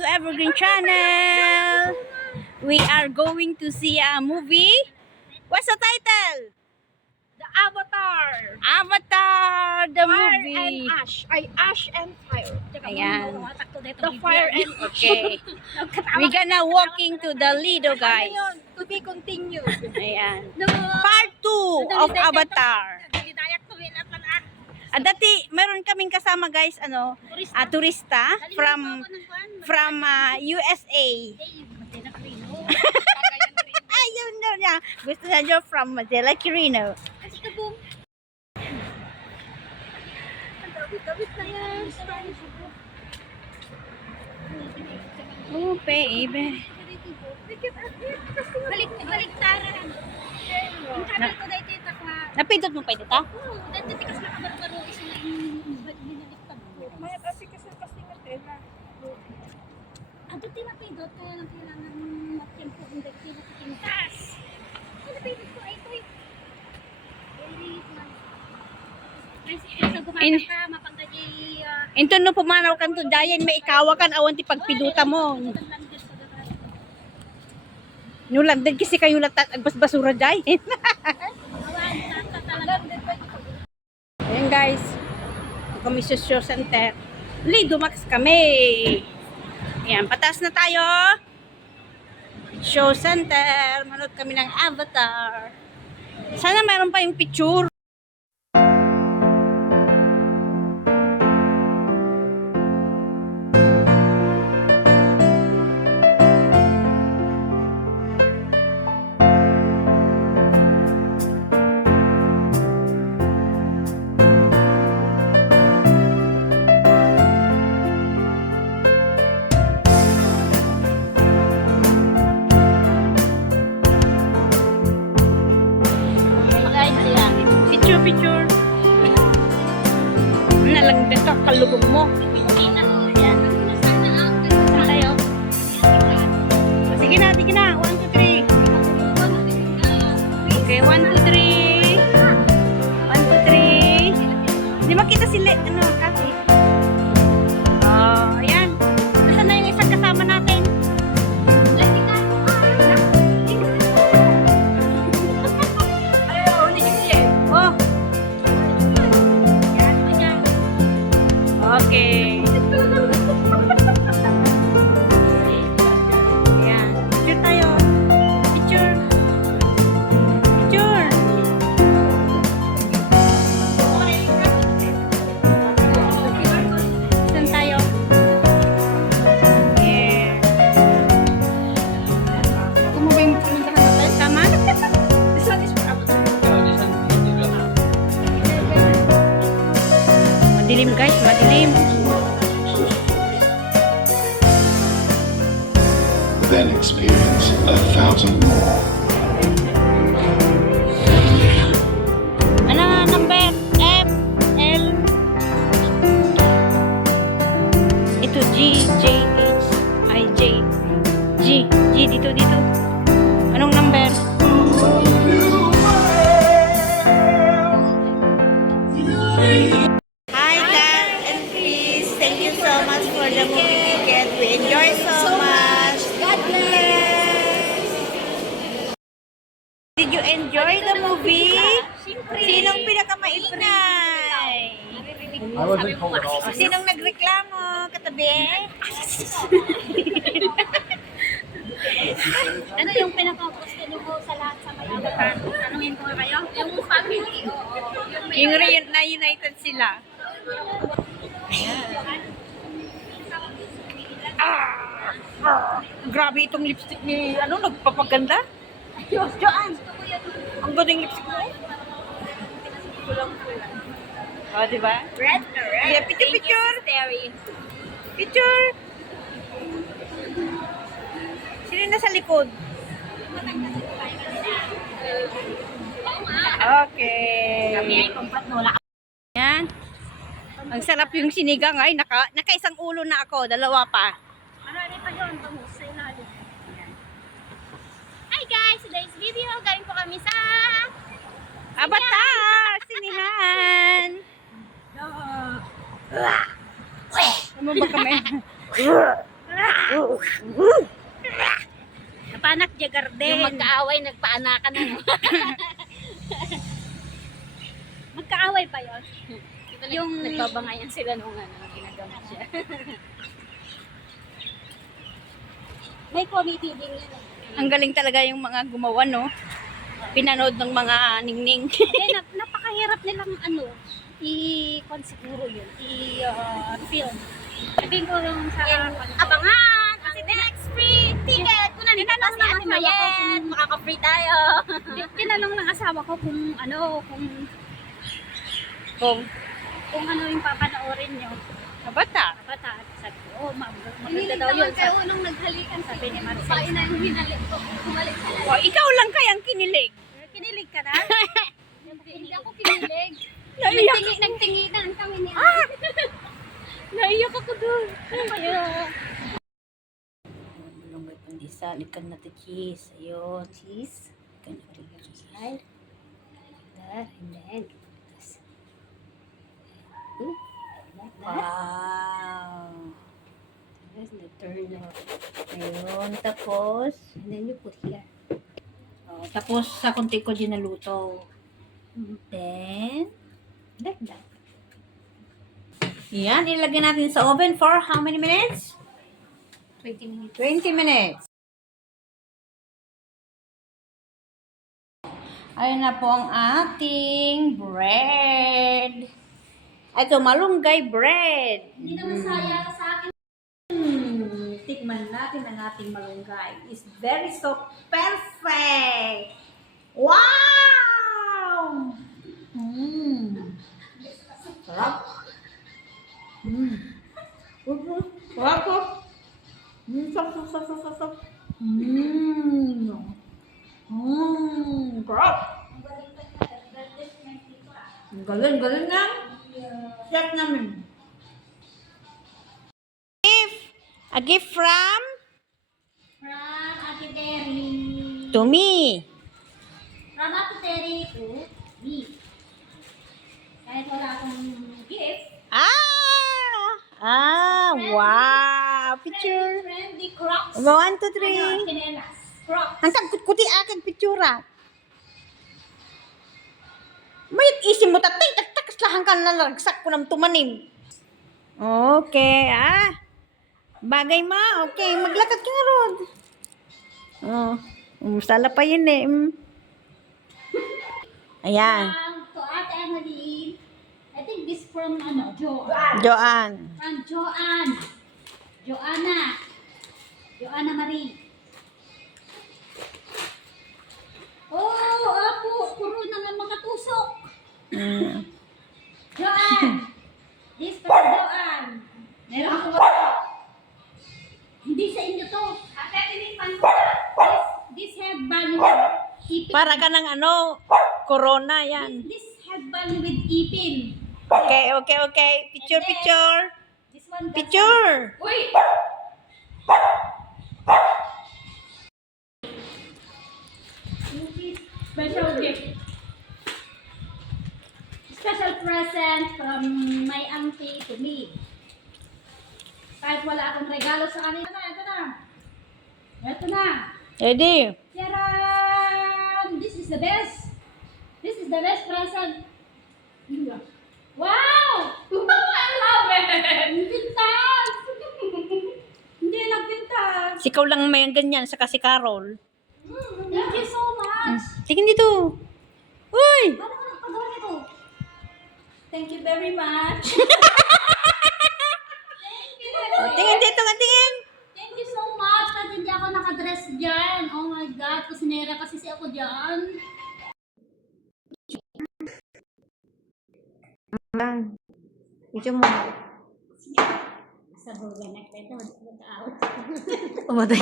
to Evergreen Channel. We are going to see a movie. What's the title? The Avatar. Avatar, the Fire movie. and Ash. Ay, Ash and Fire. Ayan. The Fire and Ash. Okay. We're gonna walking to the Lido, guys. Ano yun? To be continued. Ayan. No. Part 2 of Avatar. Dalidayak to win at lang. Dati, meron kaming kasama, guys, turista from USA. Ayun na niya. Gusto na niya from Madela Quirino. Oh, baby. Baliktaran. Ang tagal ko dahil tita ko ha. Napindot mo pa ito, ta? Oo, dahil tikas na kabaro-baro isa na binaliktad ko. May kasi nga tela. Ado tinapindot, kaya lang kailangan matimpo ang dagti na tikintas. Tinapindot ko ay ito eh. Very nice. Ay, sa gumata ka, mapagdagi. Ito no pumanaw kan to dayan, may ikawa kan awan ti pagpiduta mo. Nulandan kasi kayo latat agbas-basura day. Ayan guys. Kami sa show center. Lido Max kami. Ayan, pataas na tayo. Show center. Manood kami ng Avatar. Sana mayroon pa yung picture. Picture. Ano lang dito, kalugog mo. Ayan. Saan tayo? Sige na. 1, 2, 3. Okay, 1, 2, 3. 1, 2, 3. Hindi makita sila. Ano, kasi. Oh, ayan. Nasaan na yung isang kasama natin? Oh. Okay. Ayan. Picture tayo. Picture. Saan tayo? Yeah. Kung mo ba yung pumuntahan natin? Tama? This one is for Avatar. Madilim guys, madilim. Then experience 1,000 more. Ano number? F, L. Ito G, J, H, I, J. G dito. Anong number? Hi guys and please, thank you so much for the movie ticket. We enjoy so much. God bless! Did you enjoy the movie? Sinong pinakamaipnay? I wasn't told at all. Sinong nagreklamo? Katabi? Ano yung pinaka-gusto niyo po sa lahat sa may Avatar? Tanungin ko kayo? Yung family, oo. Yung na-united sila. Grabe itong lipstick ni, nagpapaganda. Diyan. Ang galing lipstick mo. Oh, diba? Red. Yeah, picture. Picture. Sino nasa likod? Okay. Kami ay kumpat mo lang. Yan. Ang sarap yung sinigang ay nakaisang ulo na ako, dalawa pa. Ano pa yun? Bangus sa ilalim. Hi guys! Today's video, galing po kami sa Avatar! Sinihan! Ano ba kami? Napanak dya garden. Yung magkaaway, nagpaanakan na. No? Magkaaway pa yun. Yung nagbabangayan sila nung ginagamit siya. May comedy din yan. Ang galing talaga yung mga gumawa, no? Pinanood ng mga ningning. Napakahirap nilang i-con siguro yun, i-film. Sabihin ko lang sa Abangan! Kasi the next free ticket! Kung nandito pa si Ate Mayet, makaka-free tayo. Tinanong ng asawa ko kung kung ano yung papanoorin nyo. Kabata. Kabata. Sabi ko, oh, maganda daw yun. kayo nung naghalikan Sabi ni Marcel. Pain na yung hinalik ko. Bumalik ka lang. Oh, ikaw lang kayang kinilig. Kinilig ka na? Hindi ako kinilig. Naiyak. Nagtinginan kami ni Naiyak ako doon. Ano ba yun? Lumay pandisa. Likan natin cheese. Ayun, cheese. Likan natin cheese. Like that. And then, wow. That's the turn out. Ayun, tapos, and then you put here. Oh, tapos, sa konti ko din naluto. Then, like that. Yan, ilagay natin sa oven for how many minutes? 20 minutes. 20 minutes. Ayun na po ang ating bread. Ito, malunggay bread. Hindi naman saya sa akin. Tikman natin ang ating malunggay. It's very so perfect. Wow! Sarap. Sarap po. Sarap. Sarap. Galing na. Chef namin. A gift from From Ate Terry. to me. From Ate Terry to me. Kahit wala akong gift. Wow. Picture. Friendly Crocs. 1, 2, 3. Chinelas. Crocs. Ang kagkutkuti akag pictura. May isim mo tatay, taktakas lahang ka nalaragsak ko ng tumanim. Okay, bagay ma, okay, maglakad ka nga rod. Sala pa yun eh. Ayan, To Ate Emily. I think this from Joanne. Joanne. From Joanne. Joanna Marie. Oh, apo, puro na nga mga tusok. Joanne. This from Joanne. Meron ako. Hindi sa inyo to. Ate, tinipan ko. This headband with ipin. Para ka ng corona yan. This headband with ipin. Okay. Picture. This one. Picture. Uy! Special gift. Special present from my auntie to me. Kahit wala akong regalo sa kanila. Ito na. Ready? Tcharam! This is the best. This is the best present. Wow! I love it! Pintas! Hindi lang pintas. Sikaw lang may ganyan, saka si Carol. Thank you so much. Tingin dito. Uy! Paano ka nagpagawa nito? Thank you very much. Tingin dito nga, tingin. Thank you so much. Kasi hindi ako nakadress dyan. Oh my God. Kusinera kasi si ako dyan. Ito mo. Sa bugan na ito. Mag-out. Umatay.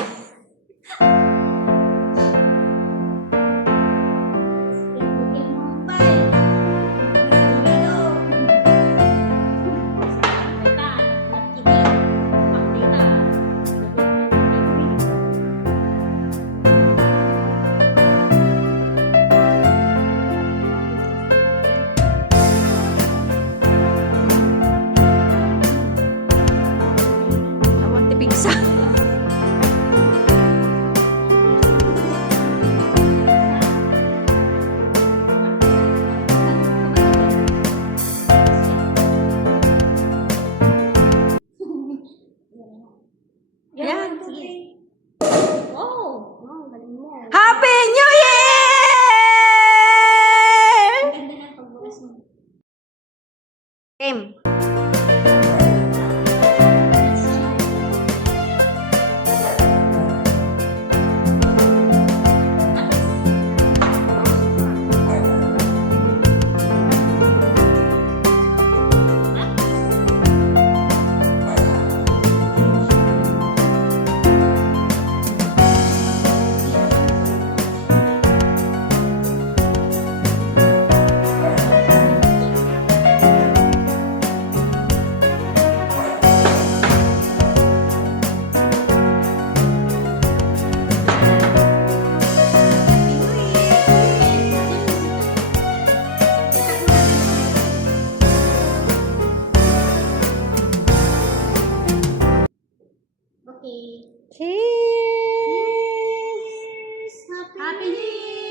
Awag tipigsa. sige. Wow! Wow, galing mo. Happy New Year! Ang ganda ng pagbukas mo. Game. Okay. Cheers! Happy New Year!